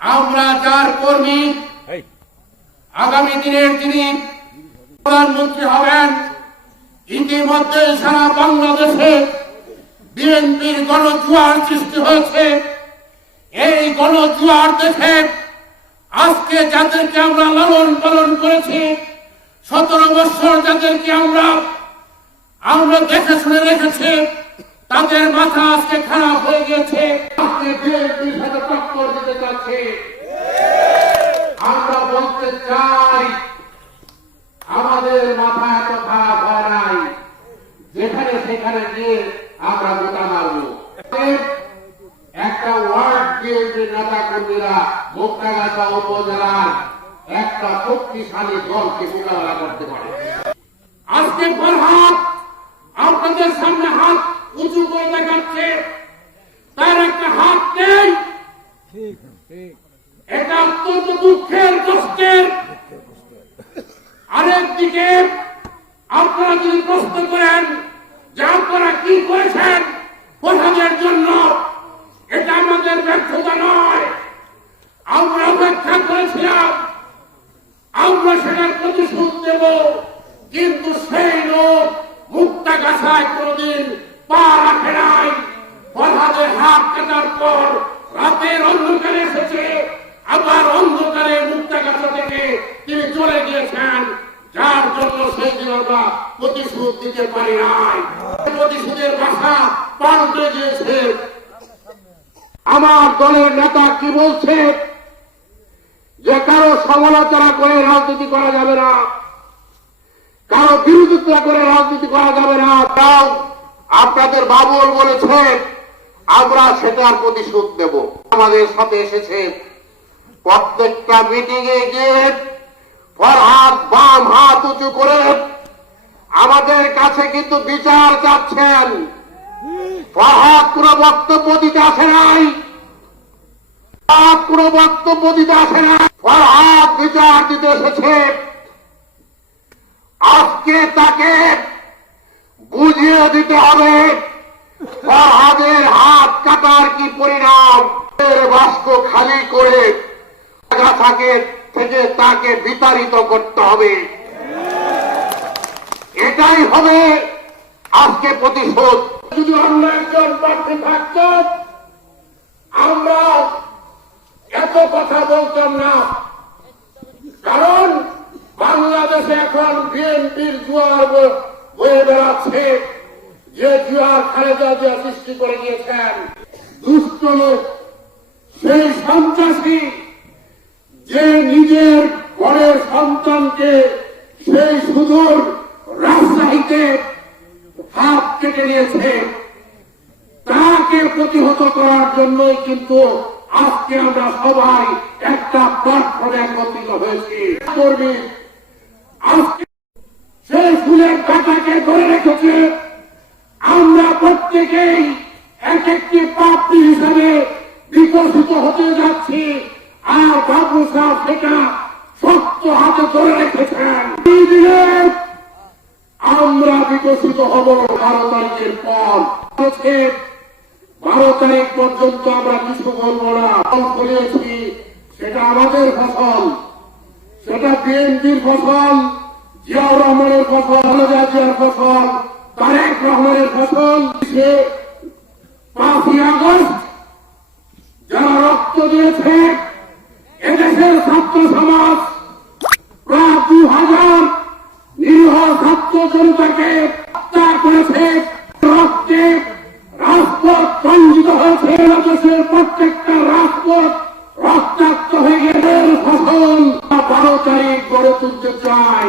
আমরা যার কর্মী আগামী দিনের যিনি প্রধানমন্ত্রী হবেন, ইতিমধ্যে সারা বাংলাদেশে বিএনপির গণজোয়ার সৃষ্টি হয়েছে। এই গণজোয়ার দেখে আজকে যাদেরকে আমরা লালন পালন করেছি, 17 বছর যাদেরকে আমরা দেখে শুনে রেখেছি, তাদের মাথা আজকে খারাপ হয়ে গেছে। আজকে বিএনপির সাথে টক্কর দিতে যাচ্ছে। আমরা বলতে চাই, আমাদের মাথা এত খারাপ হয় নাই যেখানে সেখানে গিয়ে আমরা গোটা মারব। একটা ওয়ার্ড বিএনপির নেতা কর্মীরা মুক্তাগাছা উপজেলার একটা শক্তিশালী দলকে মোকাবেলা করতে পারে। আজকে ফরহাদ আপনাদের সামনে হাত উঁচু করে দেখাচ্ছে, তার একটা হাত নেই। এটা অত্যন্ত দুঃখের, কষ্টের। আরেকদিকে আপনারা যদি প্রশ্ন করেন যে আপনারা কি করেছেন ফরহাদের জন্য, এটা আমাদের ব্যর্থতা নয়। আমরা অপেক্ষা করেছিলাম, আমরা সেটার প্রতিশোধ দেব, কিন্তু সেই লোক মুক্তাগাছায় কোনদিন পা রাখে নাই। ফরহাদের হাত কাটার পর রাতের অন্ধকারে এসেছে, আবার অন্ধকারে মুক্তাগাছা থেকে তিনি চলে গিয়েছেন, যার জন্য সেই দিন আমরা প্রতিশোধ দিতে পারি নাই। প্রতিশোধের ভাষা পাল্টে গিয়েছে। আমার দলের নেতা কি বলছে যে কারো সমালোচনা করে রাজনীতি করা যাবে না, কারো বিরোধিতা করে রাজনীতি করা যাবে না। তাও আপনাদের বাবুল বলেছে আমরা সেটার প্রতিশোধ দেব। আমাদের সাথে এসেছে, প্রত্যেকটা মিটিং এ গিয়ে ফরহাদ বাম হাত উঁচু করে আমাদের কাছে কিন্তু বিচার চাচ্ছেন। ফরহাদ কোন বক্তব্য দিতে আসে নাই, কোন বক্তব্য দিতে আসে নাই। ফরহাদ বিচার দিতে এসেছে। আজকে তাকে বুঝিয়ে দিতে হবে ফরহাদের হাত কাটার কি পরিণাম। বাস্ক খালি করে থেকে তাকে বিতাড়িত করতে হবে। এটাই হবে আজকে প্রতিশোধ। যদি অন্য একজন প্রার্থী থাকত আমরা এত কথা বলতাম না, কারণ বাংলাদেশে এখন বিএনপির জোয়ার বয়ে বেড়াচ্ছে, যে জোয়ার খালেদা জিয়া সৃষ্টি করে দিয়েছেন। দুষ্ট লোক, সেই সন্ত্রাসী যে নিজের ঘরের সন্তানকে সেই সুদূর রাজশাহীতে হাত কেটে নিয়েছে, তাকে প্রতিহত করার জন্যই কিন্তু আজকে আমরা সবাই একটা প্ল্যাটফর্মে একত্রিত হয়েছি। কর্মী আজকে সেই ফুলের কাঁটাকে ধরে রেখেছে। আমরা প্রত্যেকেই এক একটি প্রাপ্তি হিসাবে বিকশিত হতে যাচ্ছি, আর বাবু সাহেব সেটা শক্ত হাতে ধরে রেখেছেন। আমরা বিকশিত হব 12 তারিখের পর। 12 তারিখ পর্যন্ত আমরা কিছু বলবো না। করেছি সেটা আমাদের ফসল, সেটা বিএনপির ফসল, জিয়াউর রহমানের ফসল, খালেদা জিয়ার ফসল, তারেক রহমানের ফসল। 5ই আগস্ট যারা রক্ত দিয়েছে, এদেশের ছাত্র সমাজ প্রায় 2000 নিরীহ ছাত্র জনতাকে হত্যা করেছে। রক্তে রাজপথ রঞ্জিত হয়েছে। দেশের প্রত্যেকটা রাজপথ রক্তাক্ত হয়ে গেছে। ফসল 12 তারিখ গড়ে তুলতে চাই।